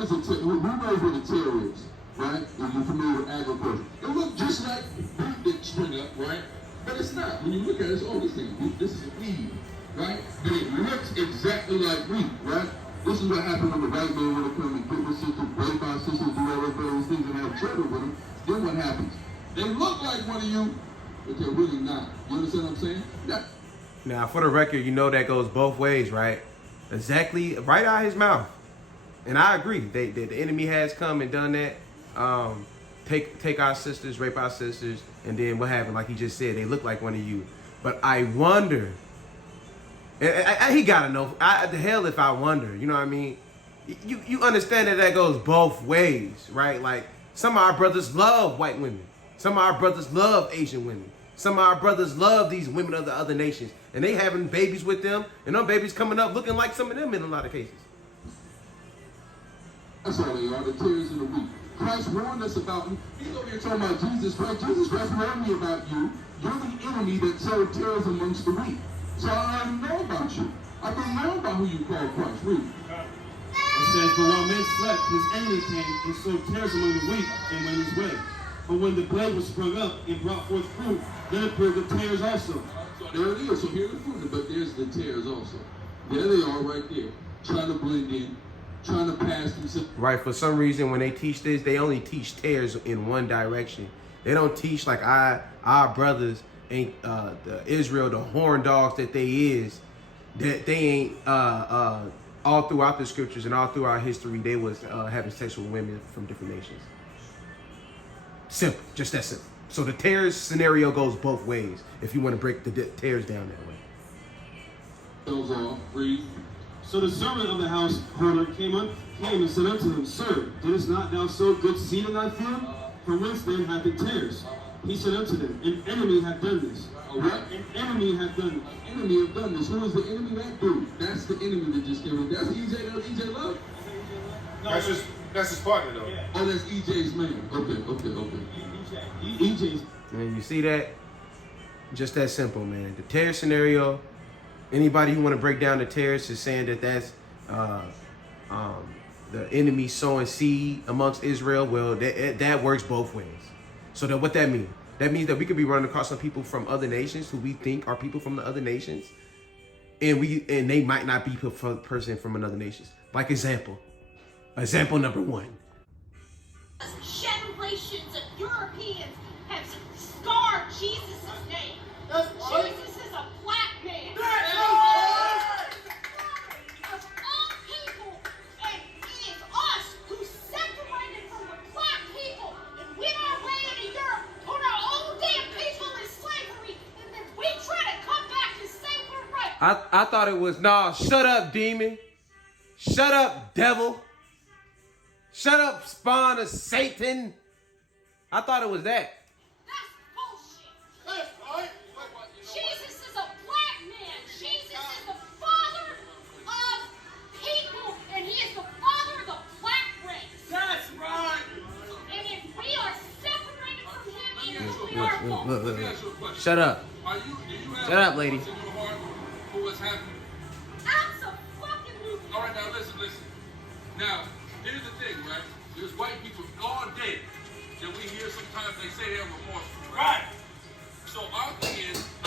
what is a tear? Who knows what a tear is, right? If you're familiar with agriculture. It looks just like wheat that spring up, right? But it's not. When you look at it, it's, oh, this thing, this is a weed, right? But it looks exactly like wheat, right? This is what happened when the white man want to come and get his sister, break our sisters, do all those things and have children with them. Then what happens? They look like one of you, but they're really not. You understand what I'm saying? Yeah. Now, for the record, you know that goes both ways, right? Exactly, right out of his mouth. And I agree. The enemy has come and done that. Take our sisters, rape our sisters, and then what happened? Like he just said, they look like one of you. But I wonder. He gotta know. The hell if I wonder. You know what I mean? You understand that goes both ways, right? Like some of our brothers love white women. Some of our brothers love Asian women. Some of our brothers love these women of the other nations. And they having babies with them. And them babies coming up looking like some of them in a lot of cases. That's all they are, the tears in the wheat. Christ warned us about, he's over here talking about Jesus Christ. Jesus Christ warned me about you. You're the enemy that sowed tares amongst the wheat. So I already know about you. I don't know about who you call Christ. Read. It says, but while men slept, his enemy came and sowed tares among the wheat and went his way. But when the blade was sprung up and brought forth fruit, then appeared the tares also. So there it is. So here's the fruit, but there's the tares also. There they are right there, trying to blend in, trying to pass themselves. Right, for some reason when they teach this, they only teach tares in one direction. They don't teach like our brothers ain't the Israel, the horn dogs that they is, that they ain't all throughout the scriptures and all through our history, they was having sex with women from different nations. Simple, just that simple. So the tares scenario goes both ways if you want to break the tares down that way. Those all free. So the servant of the householder came and said unto him, Sir, didst not thou sow good seed in thy field? From whence then hath it tares? He said unto them, An enemy hath done this. What? An enemy hath done this. An enemy hath done this. Who is the enemy? That dude. That's the enemy that just came in. That's EJ Love? No, that's his partner though. Yeah. Oh, that's EJ's man. Okay. EJ's. And you see that? Just that simple, man. The tear scenario, anybody who want to break down the tares is saying that that's the enemy sowing seed amongst Israel. Well, that works both ways. So then what that means? That means that we could be running across some people from other nations who we think are people from the other nations. And they might not be a person from another nation. Like example number one. Generations of Europeans have scarred Jesus' name. Jesus is a black man. Of all people, and it is us who separated from the black people and went our way into Europe, put our own damn people in slavery, and then we try to come back and say we're right. I thought it was, nah, shut up, demon. Shut up, devil. Shut up, spawn of Satan. I thought it was that. That's bullshit. That's right. Jesus is a black man. Jesus is the father of people, and he is the father of the black race. That's right. And if we are separated from him, it is our fault. Look. Shut up. Shut up, lady. For what's happening? Absolutely. All right, now listen. Now, here's the thing, right? There's white people all day that we hear sometimes they say they're remorseful. Right. So our thing is, I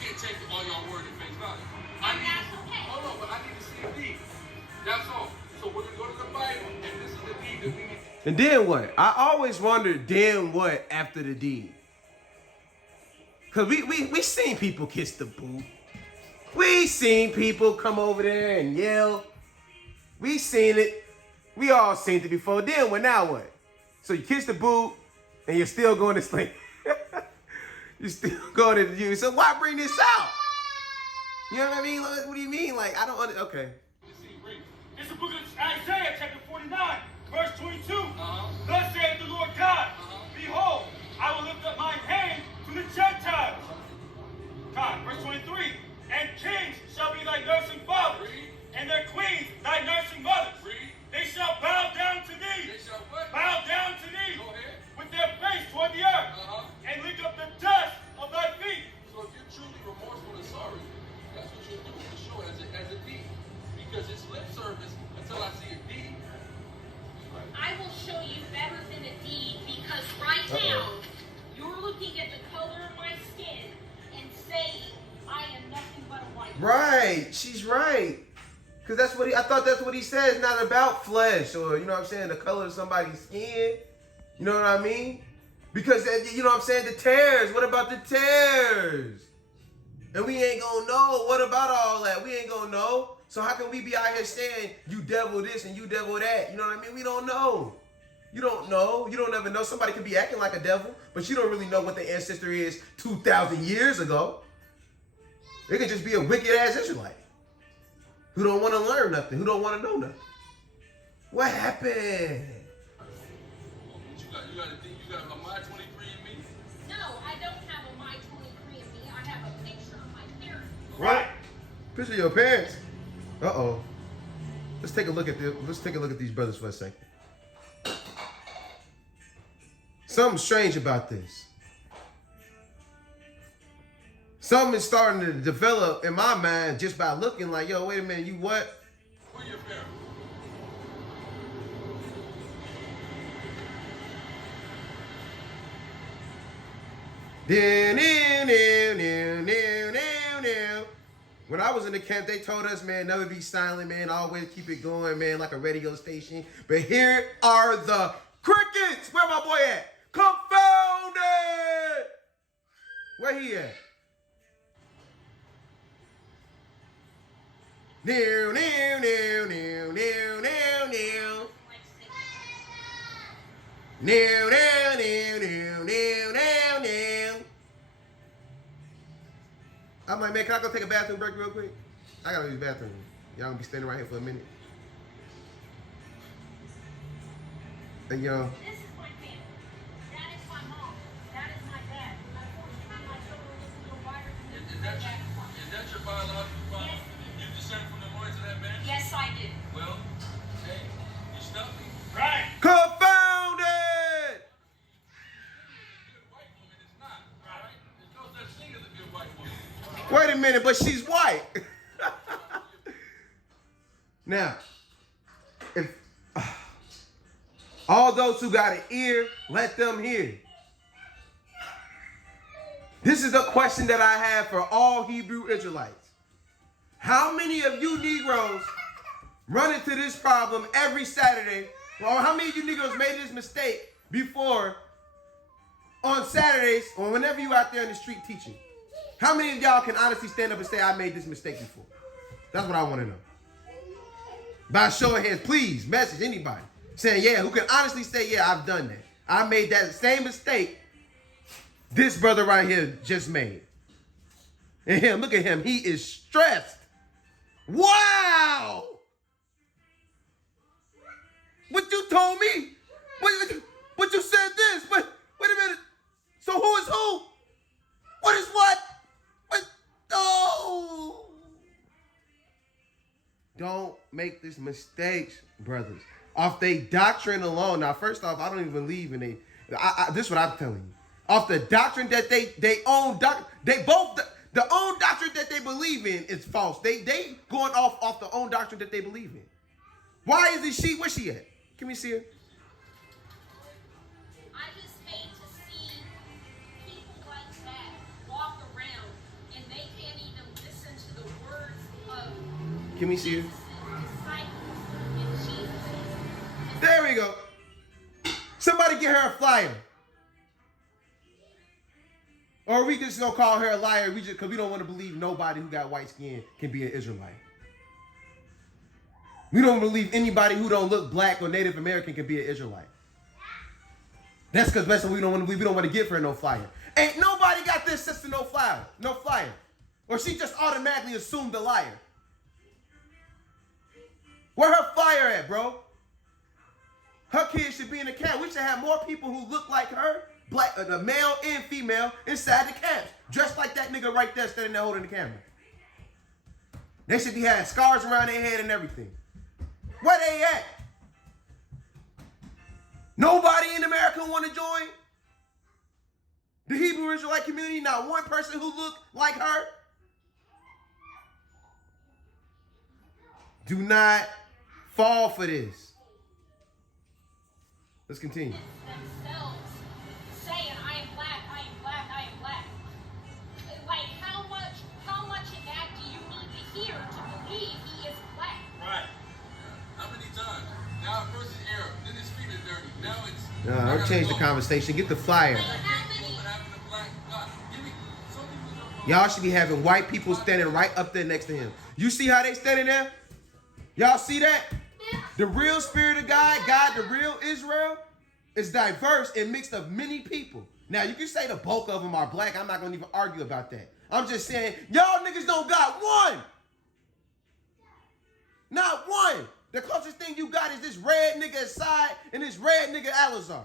can't take all y'all word at face value. Hold on, but I need to see a deed. That's all. So we're gonna go to the Bible, and this is the deed that we need. And then what? I always wondered, then what after the deed? Cause we seen people kiss the booth. We seen people come over there and yell. We seen it. We all seen it before. Then what? Now what? So you kiss the booth and you're still going to sleep. You're still going to you. So why bring this out? You know what I mean? Like, what do you mean? Like, I don't okay. This is the book of Isaiah, chapter 49, verse 22. Thus saith the Lord God, Behold, I will lift up mine hand to the Gentiles. God, verse 23. And kings shall be thy nursing fathers, and their queens thy nursing mothers. They shall bow down to thee. They shall what? Bow down to thee. Go ahead. With their face toward the earth. And lick up the dust of thy feet. So if you're truly remorseful and sorry, that's what you're doing to show as a deed. Because it's lip service until I see a deed. Because that's what I thought that's what he said. It's not about flesh or, you know what I'm saying, the color of somebody's skin. You know what I mean? Because, you know what I'm saying, the tares. What about the tares? And we ain't gonna know. What about all that? We ain't gonna know. So how can we be out here saying, you devil this and you devil that? You know what I mean? We don't know. You don't know. You don't ever know. Somebody could be acting like a devil, but you don't really know what their ancestor is 2,000 years ago. They could just be a wicked-ass Israelite who don't want to learn nothing, who don't want to know nothing. What happened? You got a My 23andMe? No, I don't have a My 23andMe. I have a picture of my parents. Right. Picture of your parents. Uh-oh. Let's take a look at these brothers for a second. Something strange about this. Something is starting to develop in my mind just by looking like, yo, wait a minute, you what? Who are your parents? When I was in the camp, they told us, man, never be silent, man. Always keep it going, man, like a radio station. But here are the crickets. Where my boy at? Confounded! Where he at? New. I'm like, man, can I go take a bathroom break real quick? I gotta use the bathroom. Y'all gonna be standing right here for a minute. And yo. This is my family. That is my mom. That is my dad. Unfortunately, my children are a little wider than Is my that dad. your biological father? Yes, it is. You descend from the loins of that man? Yes, I did. Well, hey, you stumped me. Right. Confounded! Good white woman is not, right? There's no such thing as a good white woman. Wait a minute, but she's white. Now, if all those who got an ear, let them hear. This is a question that I have for all Hebrew Israelites. How many of you Negroes run into this problem every Saturday? Or how many of you Negroes made this mistake before on Saturdays or whenever you out there in the street teaching? How many of y'all can honestly stand up and say, I made this mistake before? That's what I want to know. By show of hands, please message anybody saying, yeah, who can honestly say, yeah, I've done that. I made that same mistake this brother right here just made. And him, look at him. He is stressed. Wow. What you told me? What you said this? Wait a minute. So who is who? What is what? What? Oh. Don't make this mistakes, brothers. Off they doctrine alone. Now, first off, I don't even believe in this is what I'm telling you. Off the doctrine that they own, the own doctrine that they believe in is false. They going off the own doctrine that they believe in. Why is she? Where's she at? Can we see her? I just hate to see people like that walk around and they can't even listen to the words of Can we see her? Jesus' disciples and Jesus. There we go. Somebody get her a flyer. Or we just gonna call her a liar. Because we don't want to believe nobody who got white skin can be an Israelite. We don't believe anybody who don't look black or Native American can be an Israelite. That's because that's what we don't want to believe. We don't want to give her no flyer. Ain't nobody got this sister no flyer. No flyer. Or she just automatically assumed a liar. Where her flyer at, bro? Her kids should be in the camp. We should have more people who look like her, black, the male and female, inside the camps. Dressed like that nigga right there standing there holding the camera. They should be having scars around their head and everything. Where they at? Nobody in America want to join? The Hebrew Israelite community, not one person who looked like her? Do not fall for this. Let's continue. Themselves saying, I am black, I am black, I am black. Like, how much of that do you need to hear to believe he is black? times. Now first it's Arab, then his feet are dirty. Now it's... Don't change the conversation. Get the flyer. Y'all should be having white people standing right up there next to him. You see how they standing there? Y'all see that? The real spirit of God, the real Israel, is diverse and mixed of many people. Now, you can say the bulk of them are black. I'm not going to even argue about that. I'm just saying, y'all niggas don't got one. Not one. The closest thing you got is this red nigga Assad and this red nigga Alizar.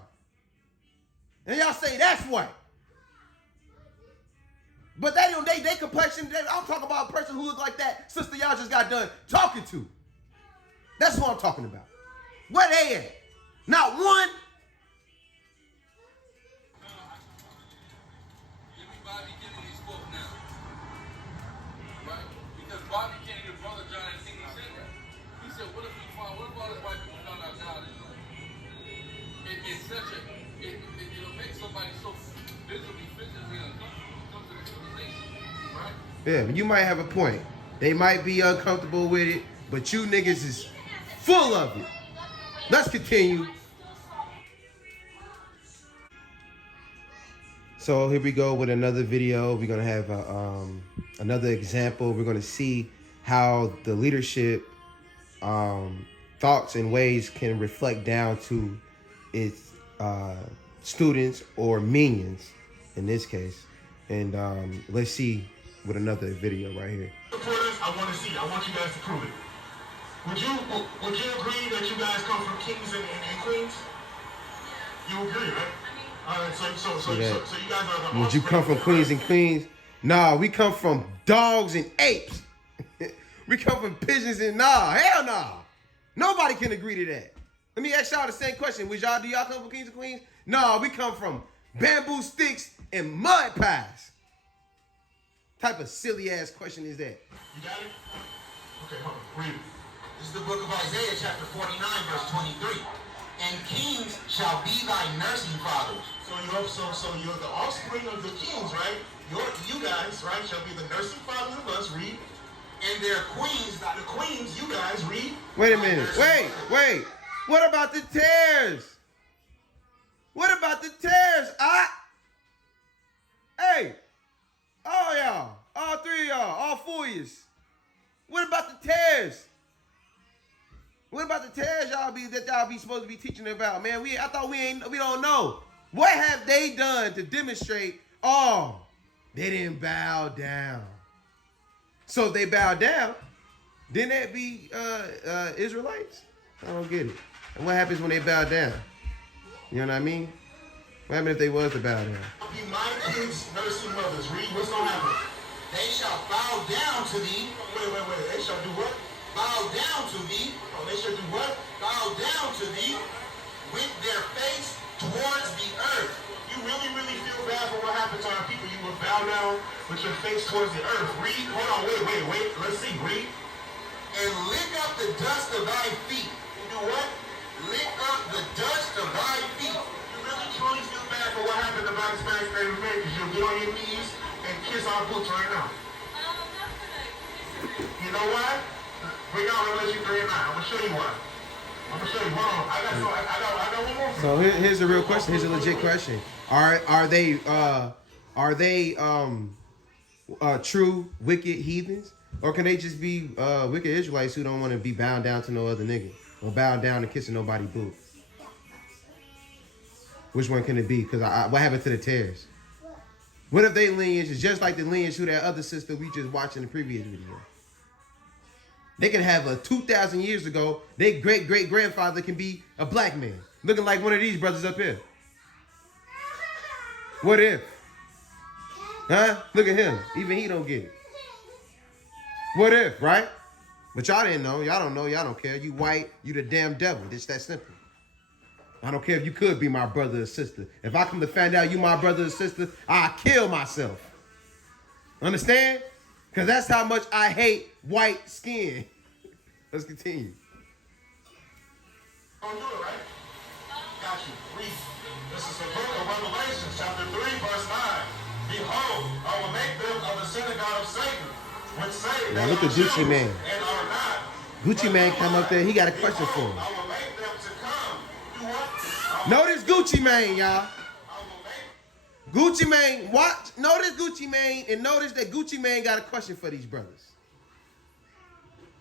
And y'all say that's white. But they complexion, I'm talking about a person who look like that sister y'all just got done talking to. That's what I'm talking about. Where they at? Not one. Give me Bobby Kennedy's quote now. Right? Because Bobby Kennedy, your brother John, I think he said that. He said, what if all these white people found out God is like? It's such a, it'll make somebody so physically uncomfortable when it comes to the civilization. Right? Yeah, you might have a point. They might be uncomfortable with it, but you niggas is full of it. Let's continue. So here we go with another video. We're gonna have another example. We're gonna see how the leadership thoughts and ways can reflect down to its students or minions in this case. And let's see with another video right here. Supporters, I want to see. I want you guys to prove it. Would you agree that you guys come from kings and queens? You agree, right? All right. So you guys are the. Would you come from queens and queens? Nah, we come from dogs and apes. We come from pigeons and hell nah. Nobody can agree to that. Let me ask y'all the same question. Do y'all come from kings and queens? No, we come from bamboo sticks and mud pies. Type of silly ass question is that? You got it? Okay, hold on. Read it. This is the book of Isaiah, chapter 49, verse 23. And kings shall be thy nursing fathers. So you're the offspring of the kings, right? You guys, right, shall be the nursing fathers of us. Read. And their queens, The queens, you guys, read. Wait a minute. Wait. What about the tares? What about the tares? Hey. All y'all. All three of y'all. All four of yous. What about the tares? What about the tares y'all be supposed to be teaching about, man? I thought we don't know. What have they done to demonstrate? Oh, they didn't bow down. So if they bow down, then that be Israelites? I don't get it. And what happens when they bow down? You know what I mean? What happened if they was to bow down? Be my kids' nursing mothers. Read. What's gonna happen? they shall bow down to thee. Wait. They shall do what? Bow down to thee. Oh, they shall do what? Bow down to thee with their face towards the earth. You really feel bad for what happened to our people. You will bow down with your face towards the earth. Read. Hold on. Wait. Let's see. Read. And lick up the dust of thy feet. You do what? Lick up the dust of thy feet. You really truly feel bad for what happened to my Hispanic Native Americans. You'll get on your knees and kiss our boots right now. You know why? Bring out Revelation 3 and 9. I'm gonna show you why. I'm gonna show you. Hold on. I got one more. So here's a real question. Here's a legit question. Are they true wicked heathens, or can they just be wicked Israelites who don't want to be bound down to no other nigga or bound down to kissing nobody boot? Which one can it be? Because what happened to the tares? What if they lineage is just like the lineage who that other sister we just watched in the previous video? They can have a 2,000 years ago, their great-great-grandfather can be a black man, looking like one of these brothers up here. What if? Huh? Look at him. Even he don't get it. What if, right? But y'all didn't know. Y'all don't know. Y'all don't care. You white, you the damn devil. It's that simple. I don't care if you could be my brother or sister. If I come to find out you my brother or sister, I'll kill myself. Understand? Because that's how much I hate white skin. Let's continue. Don't do it, right? Got you. Read. This is the book of Revelation, chapter 3, verse 9. Behold, I will make them of the synagogue of Satan, which say Now they look are at Gucci Jews Man. and are not, Gucci Mane come up there. He got a question for him. I will make them to come. Do what? Notice Gucci Mane, y'all. Gucci Mane, watch. Notice Gucci Mane, and notice that Gucci Mane got a question for these brothers.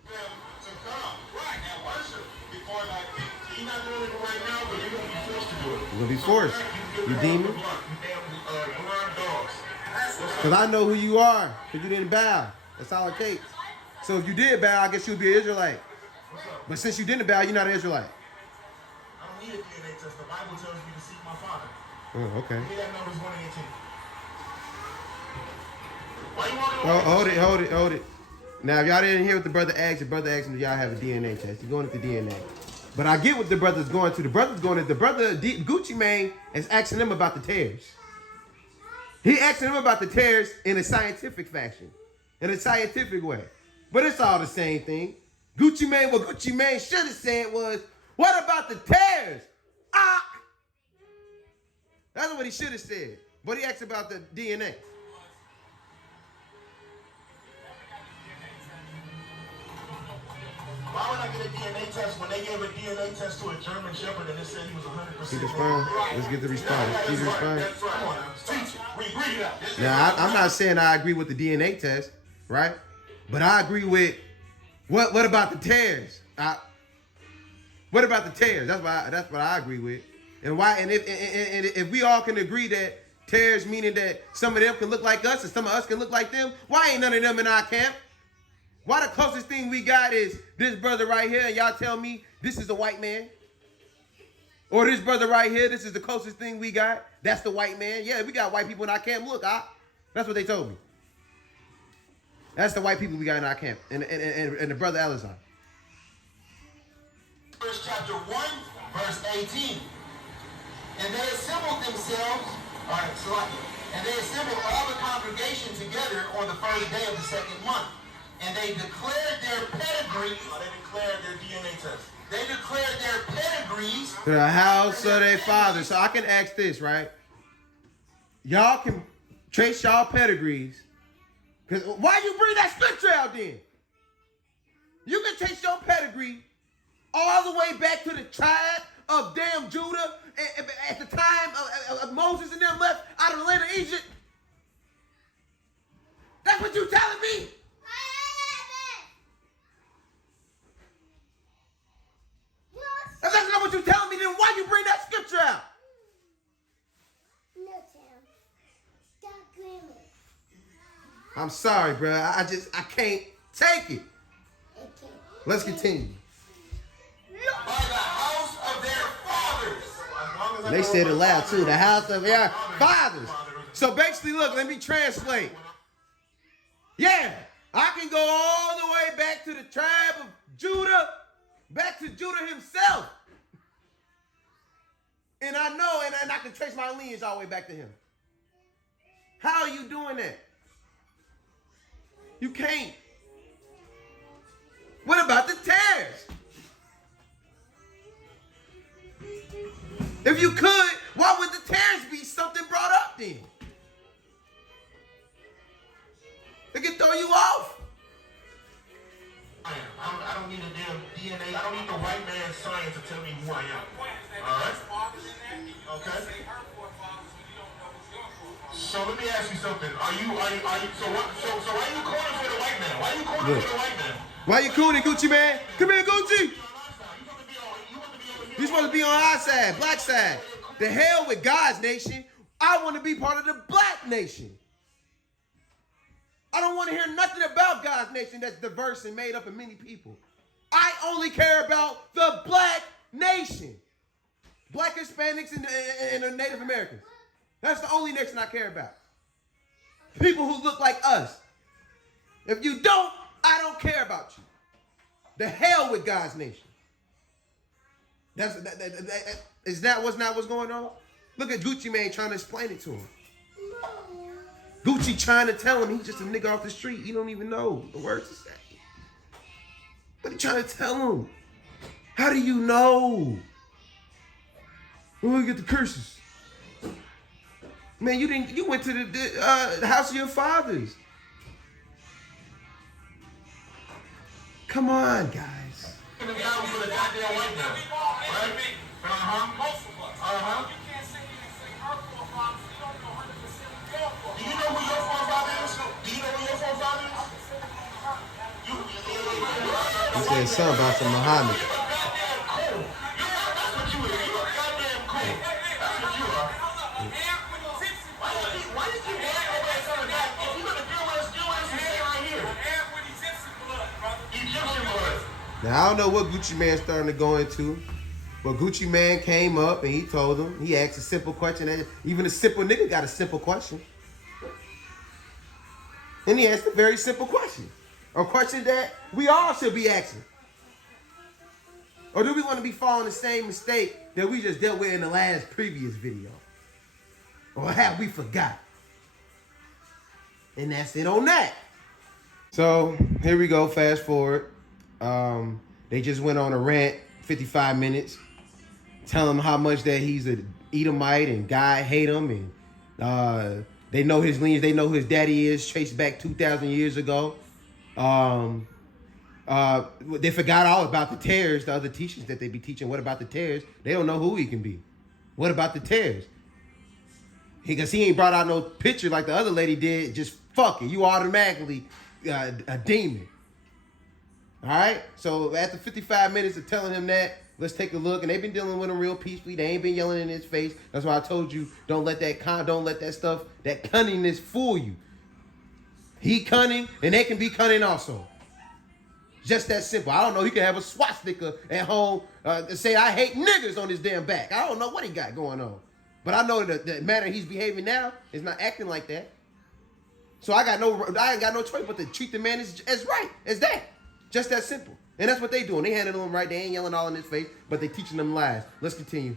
Them to come. Right, and worship before thy feet. You're not doing it right now, but you're going to be forced to do it. You're going to be forced. You demon. You damn blind dogs. Because I know who you are. Because you didn't bow. That's all it takes. So if you did bow, I guess you'd be an Israelite. But since you didn't bow, you're not an Israelite. I don't need a DNA test. The Bible tells me to seek my Father. Oh, okay. Give me that Numbers 1 and 18. Why you want to Oh, hold it. Now, if y'all didn't hear what the brother asked him, do y'all have a DNA test? He's going to the DNA. But I get what the brother's going to. The brother Gucci Mane is asking them about the tares. He asking them about the tares in a scientific fashion, in a scientific way. But it's all the same thing. What Gucci Mane should have said was, what about the tares? That's what he should have said. But he asked about the DNA. Why would I get a DNA test when they gave a DNA test to a German Shepherd and it said he was 100%? See the response? Let's get the response. See the response? That's right. Come on, teach it. Read it out. Now, I'm not saying I agree with the DNA test, right? But I agree with what about the tares? What about the tares? That's what I agree with. And why? And if we all can agree that tares meaning that some of them can look like us and some of us can look like them, why ain't none of them in our camp? Why the closest thing we got is this brother right here, and y'all tell me this is a white man? Or this brother right here, this is the closest thing we got? That's the white man? Yeah, we got white people in our camp. Look, that's what they told me. That's the white people we got in our camp. And the brother Elazar. Verse chapter 1, verse 18. And they assembled themselves, and they assembled all the congregation together on the first day of the second month. And they declared their pedigrees. They declared their DNA test. They declared their pedigrees To the house of their father. So I can ask this, right? Y'all can trace y'all pedigrees. Because why you bring that scripture out then? You can trace your pedigree all the way back to the tribe of damn Judah at the time of Moses and them left out of the land of Egypt. That's what you telling me? If that's not what you're telling me, then why you bring that scripture out? I'm sorry, bro. I can't take it. Let's continue. by the house of their fathers. They said it loud too. The house of their fathers. So basically, look, let me translate. Yeah, I can go all the way back to the tribe of Judah, back to Judah himself. And I know, and I can trace my lineage all the way back to him. How are you doing that? You can't. What about the tares? If you could, why would the tares be something brought up then? They can throw you off. I don't need a damn DNA. I don't need the white man's science to tell me who I am. All right? Okay? So let me ask you something. So why are you calling for the white man? Why are you calling for the white man? Why you cooning, Gucci man? Come here, Gucci. You're supposed to be on our side, black side. The hell with God's nation. I want to be part of the black nation. I don't want to hear nothing about God's nation that's diverse and made up of many people. I only care about the black nation. Black Hispanics and the Native Americans. That's the only nation I care about. People who look like us. If you don't, I don't care about you. The hell with God's nation. Is that what's going on? Look at Gucci Mane trying to explain it to him. Gucci trying to tell him he's just a nigga off the street. He don't even know the words to say. But he trying to tell him. How do you know? Where we get the curses? Man, you went to the house of your fathers. Come on, guys. thinking this guy was with a goddamn white man. Right? Most of us. You can't sit here and say her forefathers. You don't know 100% who your forefathers. Do you know who your forefather is? Do you know who your forefather is? He said something about some Muhammad. You're a goddamn cool. That's what you is. You're a goddamn cool. That's what you are. Why you keep lying over that son of God? If you're gonna deal with us, and stay right here. Egyptian blood. Now I don't know what Gucci Mane's starting to go into, but Gucci Mane came up and he told him, he asked a simple question. Even a simple nigga got a simple question. And he asked a very simple question. A question that we all should be asking. Or do we want to be following the same mistake that we just dealt with in the last previous video? Or have we forgot? And that's it on that. So here we go, fast forward. They just went on a rant, 55 minutes, telling him how much that he's an Edomite and God hate him, and they know his lineage, they know who his daddy is, traced back 2,000 years ago. They forgot all about the tares, the other teachings that they be teaching. What about the tares? They don't know who he can be. What about the tares? Because he ain't brought out no picture like the other lady did. Just fuck it. You automatically a demon. All right? So after 55 minutes of telling him that, let's take a look. And they've been dealing with him real peacefully. They ain't been yelling in his face. That's why I told you, don't let that stuff, that cunningness fool you. He cunning, and they can be cunning also. Just that simple. I don't know. He can have a swastika at home and say, I hate niggers on his damn back. I don't know what he got going on. But I know that the manner he's behaving now is not acting like that. So I ain't got no choice but to treat the man as right, as that. Just that simple. And that's what they doing. They handling him right. They ain't yelling all in his face, but they teaching them lies. Let's continue.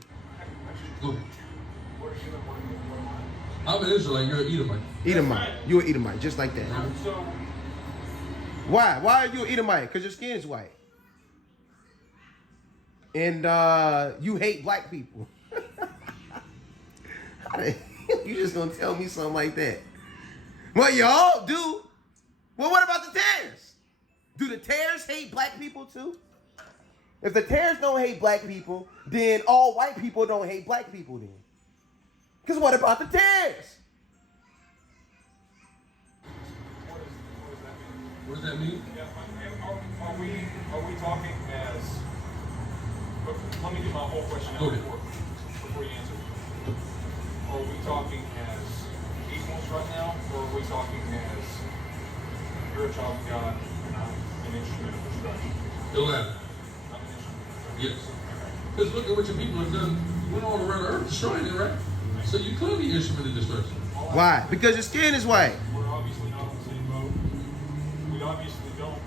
I'm an Israelite, you're an Edomite. Edomite. You're an Edomite, just like that. So, Why? Why are you an Edomite? Because your skin is white. And you hate black people. You just gonna tell me something like that? Well, y'all do. Well, what about the tares? Do the tares hate black people too? If the tares don't hate black people, then all white people don't hate black people then. Because what about the tares? What does that mean? yeah, are we talking as? But let me get my whole question out before you answer. Are we talking as equals right now, or are we talking as you're a child of God and I'm an instrument of destruction? The latter. I'm an instrument. Yes. Because look at what your people have done. You went all around the earth destroying it, right? So you clearly instrument of destruction. Why? Because your skin is white. We're obviously not on the same boat. We obviously don't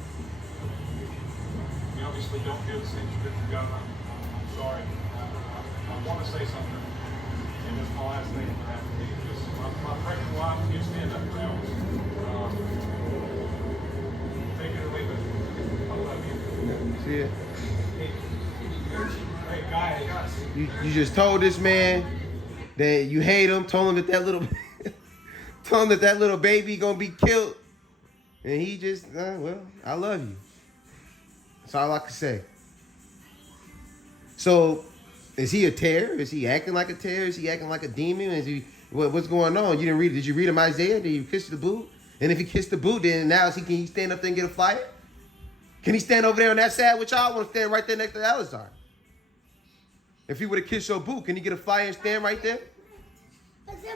hear the same scripture, God. I'm sorry. I want to say something, and this is my last thing for that. My pregnant wife can't stand up now. Take it or leave it. I love you. See it? Hey, guys. You just told this man that you hate him, told him that little baby gonna be killed, and he just well, I love you. That's all I can say. So, is he a terror? Is he acting like a terror? Is he acting like a demon? Is he what's going on? You didn't read? Did you read him Isaiah? Did you kiss the boot? And if he kissed the boot, then now can he stand up there and get a flyer? Can he stand over there on that side with y'all? I want to stand right there next to Alizar. If he would have kissed your boot, can he get a flyer and stand right there?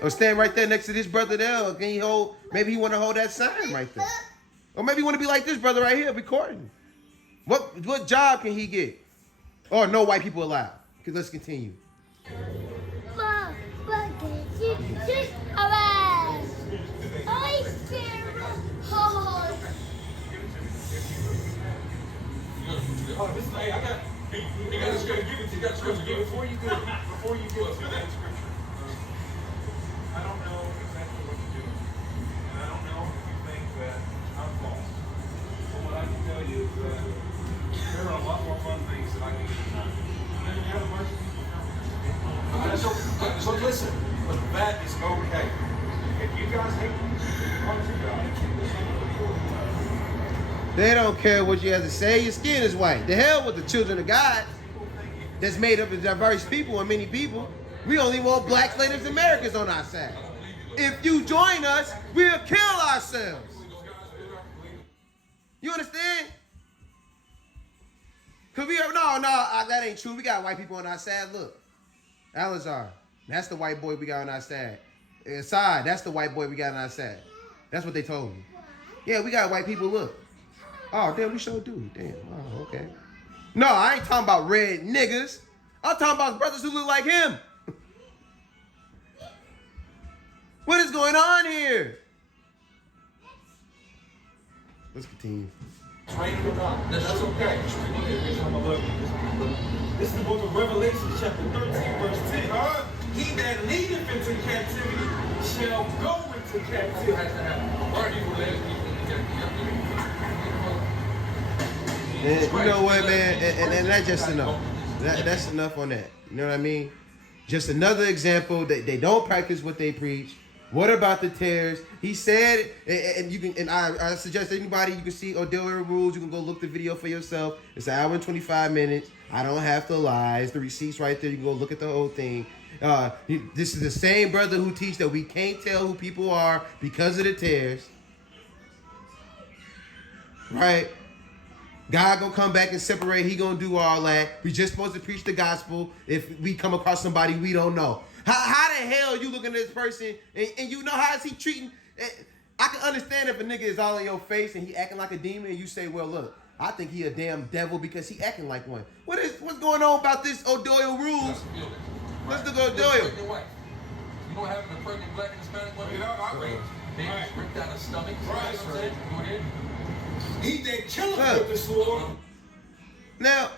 Or stand right there next to this brother there? Or can he hold? Maybe he want to hold that sign right there. Or maybe he want to be like this brother right here recording. What job can he get? Or no white people allowed? Because let's continue. Hey, I got. You got to give it. You got to give it before you get to that scripture. I don't know exactly what you're doing, and I don't know if you think that I'm false. But what I can tell you is that there are a lot more fun things that I can do tonight. And you have a bunch of people. So listen, but that is okay. If you guys hate me, come to God. They don't care what you have to say. Your skin is white. The hell with the children of God that's made up of diverse people and many people. We only want blacks, Native Americans on our side. If you join us, we'll kill ourselves. You understand? Cause we are that ain't true. We got white people on our side. Look, Alizar, that's the white boy we got on our side. Assad, that's the white boy we got on our side. That's what they told me. Yeah, we got white people. Look. Oh damn, we sure do. Damn. Oh okay. No, I ain't talking about red niggas. I'm talking about brothers who look like him. What is going on here? Let's continue. That's okay. This is the book of Revelation, chapter 13, verse 10. He that leadeth into captivity shall go into captivity. And you know what, man? And that's just enough. That's enough on that. You know what I mean? Just another example that they don't practice what they preach. What about the tares? He said, and you can, and I suggest anybody, you can see O'Dell rules. You can go look the video for yourself. It's 1 hour and 25 minutes. I don't have to lie. It's the receipts right there. You can go look at the whole thing. This is the same brother who teach that we can't tell who people are because of the tares. Right? God gonna come back and separate. He gonna do all that. We just supposed to preach the gospel if we come across somebody we don't know. How the hell you looking at this person and you know how is he treating? I can understand if a nigga is all in your face and he acting like a demon and you say, well, look, I think he a damn devil because he acting like one. What's going on about this O'Doyle rules? Let's look at O'Doyle. You know what happened to pregnant black and Hispanic women? They ripped out her stomach. Right. Go ahead. He that killeth with the sword. Now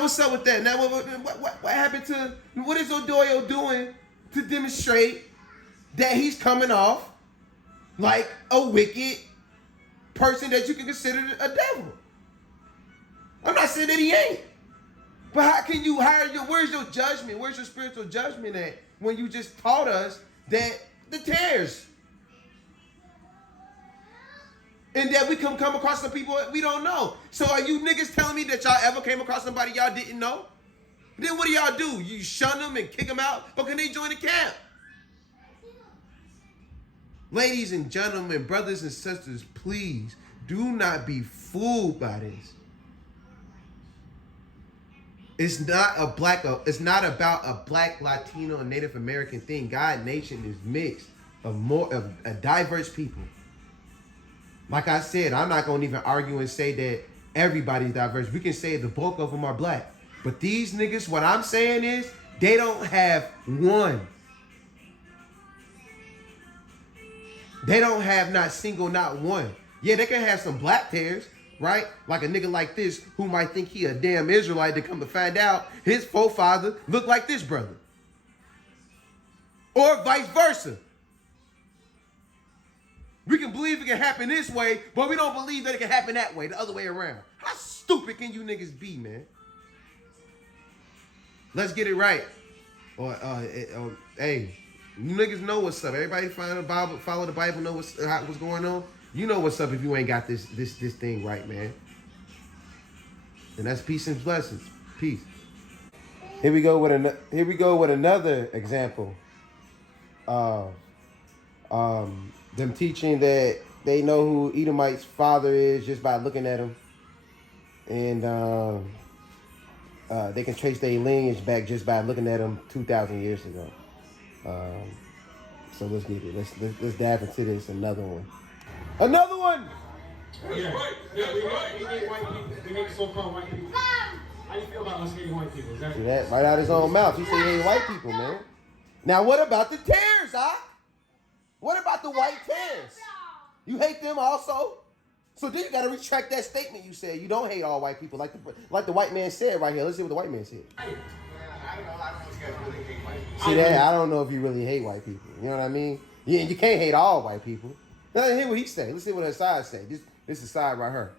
what's up with that? Now what happened to, what is O'Doyle doing to demonstrate that he's coming off like a wicked person that you can consider a devil? I'm not saying that he ain't. But how can you where's your judgment? Where's your spiritual judgment at when you just taught us that the tares? And that we come across some people we don't know. So are you niggas telling me that y'all ever came across somebody y'all didn't know? Then what do y'all do? You shun them and kick them out? Or can they join the camp? Ladies and gentlemen, brothers and sisters, please do not be fooled by this. It's not about a black, Latino, and Native American thing. God Nation is mixed of a diverse people. Like I said, I'm not going to even argue and say that everybody's diverse. We can say the bulk of them are black. But these niggas, what I'm saying is, they don't have one. They don't have not one. Yeah, they can have some black tares, right? Like a nigga like this who might think he a damn Israelite to come to find out his forefather looked like this brother. Or vice versa. We can believe it can happen this way, but we don't believe that it can happen that way, the other way around. How stupid can you niggas be, man? Let's get it right. Hey, you niggas know what's up. Everybody follow the Bible, know what's going on. You know what's up if you ain't got this thing right, man. And that's peace and blessings. Peace. Here we go with another example. Them teaching that they know who Edomite's father is just by looking at him. And they can trace their lineage back just by looking at him 2,000 years ago. So let's get it. Let's dive into this. Another one. Yeah. We hate white people. We hate so-called white people. How do you feel about us hating white people? See that? Right out of his own mouth. He said he hate white people, man. Now what about the tares, huh? What about the white tares? You hate them also? So then you got to retract that statement you said. You don't hate all white people, like the white man said right here. Let's see what the white man said. I don't know if you guys really hate white people. See that? I don't know if you really hate white people. You know what I mean? Yeah, you can't hate all white people. Let's hear what he say. Let's see what his side say. This is side right here.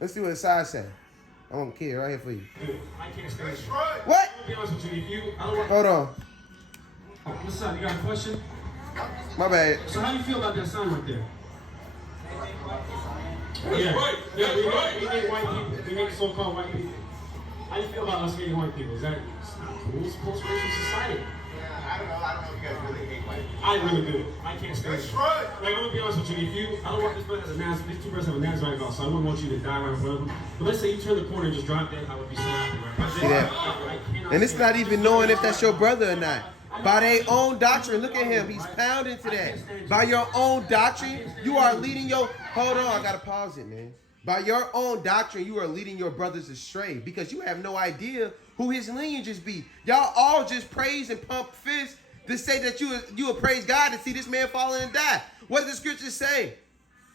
Let's see what his side say. I don't care right here for you. I can't stand it. What? I'll be honest with you. Hold on. What's up? You got a question? My bad. So how do you feel about that sign right there? Yeah, right. yeah, That's right. we need white people. We need so-called white people. How do you feel about us hating white people? Is that it's not cool? It's post-racial society. I don't know if you guys really hate white people. I really do. I can't stand it. That's right. Like, I'm gonna be honest with you. I don't want this brother as a Nazareth. These two brothers have a Nazarite vow, so I wouldn't want you to die right in front of them. But let's say you turn the corner and just drop dead, I would be so happy, right? See that? And it's not even knowing if that's your brother or not. By their own doctrine, look at him. He's pounding to that. By your own doctrine, you are leading your... Hold on, I gotta pause it, man. By your own doctrine, you are leading your brothers astray because you have no idea who his lineages be. Y'all all just praise and pump fists to say that you will praise God and see this man falling and die. What does the scriptures say?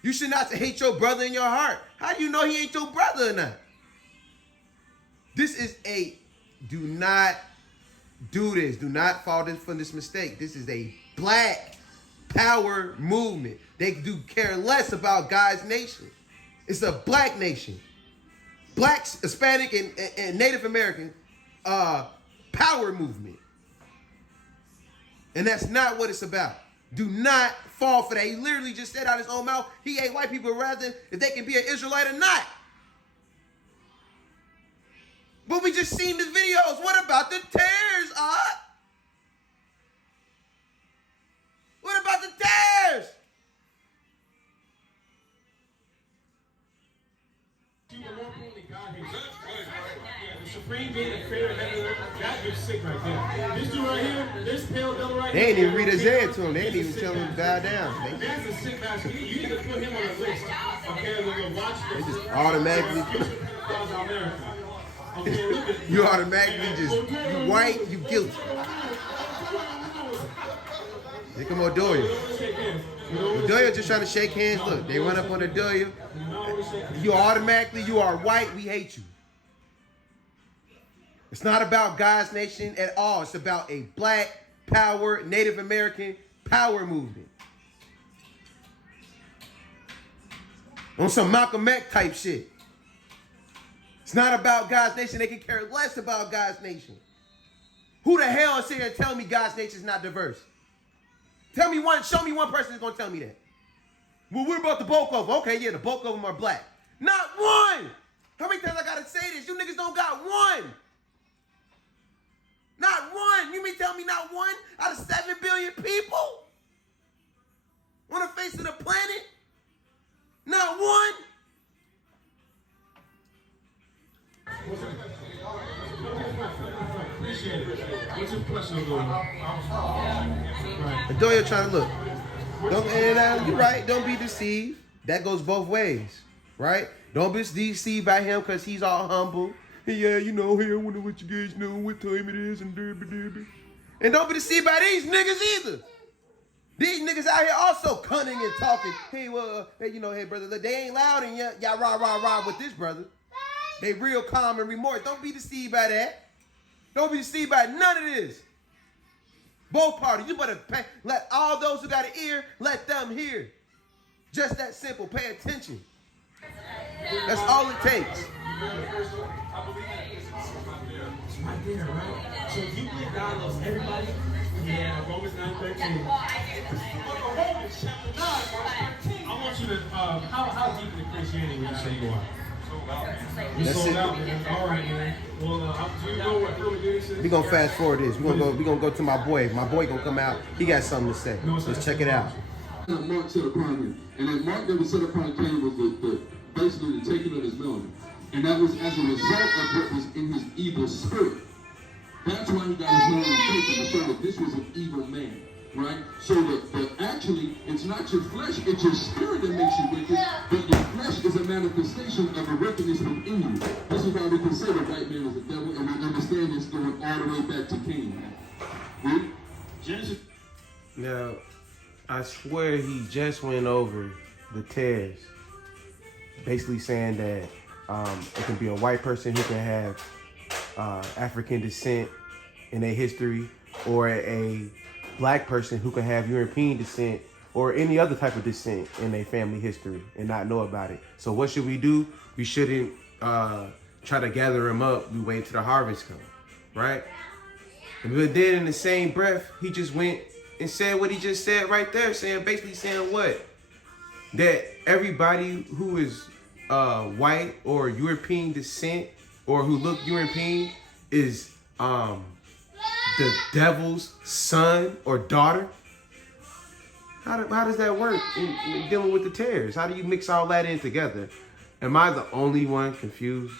You should not hate your brother in your heart. How do you know he ain't your brother or not? This is a... Do not do this. Do not fall for this mistake. This is a black power movement. They do care less about God's nation. It's a black nation. Blacks, Hispanic, and Native American power movement. And that's not what it's about. Do not fall for that. He literally just said out his own mouth, he hate white people rather if they can be an Israelite or not. But we just seen the videos. What about the tears, What about the tears? The supreme being the creator of heaven and earth, that gets sick right there. This dude right here, this pale devil right here. They ain't even read Isaiah to him. They ain't even tell him to bow down. That's a sick bastard. You need to put him on a list. Okay, we're gonna watch this. They just automatically... Okay, look at You automatically just, you white, you guilty. Here come O'Doyle. O'Doyle just trying to shake hands. Look, they run up on O'Doyle. You automatically, you are white, we hate you. It's not about God's nation at all. It's about a black power, Native American power movement. On some Malcolm X type shit. It's not about God's nation. They can care less about God's nation. Who the hell is here and tell me God's nation is not diverse? Tell me one, show me one person that's going to tell me that. Well, what about the bulk of them? Okay, yeah, the bulk of them are black. Not one! How many times I got to say this? You niggas don't got one! Not one! You mean tell me not one out of 7 billion people? On the face of the planet? Not one? Appreciate it. What's your question, O'Doyle trying to look. You're right. Don't be deceived. That goes both ways, right? Don't be deceived by him because he's all humble. Yeah, you know, here, I wonder what you guys know, what time it is, and derby. And don't be deceived by these niggas either. These niggas out here also cunning and talking. Hey, well, hey, brother, they ain't loud and y'all rah with this brother. They real calm and remorse. Don't be deceived by that. Don't be deceived by none of this. Both parties. You better let all those who got an ear, let them hear. Just that simple. Pay attention. That's all it takes. It's right there, right? So if you believe God loves everybody, yeah, Romans 9:13. Romans chapter 9, verse 13. I want you to, how deep into Christianity would you say you are? You sold out, man. All right, man. Well, do you know what Philadelphia is? We're going to fast forward this. We're gonna go to my boy. My boy going to come out. He got something to say. Let's check it out. Mark set upon him. And then Mark that was set upon Cain was basically the taking of his melanin. And that was as a result of what was in his evil spirit. That's why he got his melanin taken, to show that this was an evil man. Right? So that actually, it's not your flesh, it's your spirit that makes you wicked, but your flesh is a manifestation of the wickedness within you. This is why we can say the white man is a devil, and we understand this going all the way back to Cain. Right? Genesis. Now, I swear he just went over the tears. Basically saying that it can be a white person who can have African descent in their history, or a black person who can have European descent or any other type of descent in their family history and not know about it. So what should we do? We shouldn't try to gather them up. We wait till the harvest comes, right? But then in the same breath, he just went and said what he just said right there, basically saying what? that everybody who is white or European descent or who look European is the devil's son or daughter? How does that work in dealing with the tares? How do you mix all that in together? Am I the only one confused?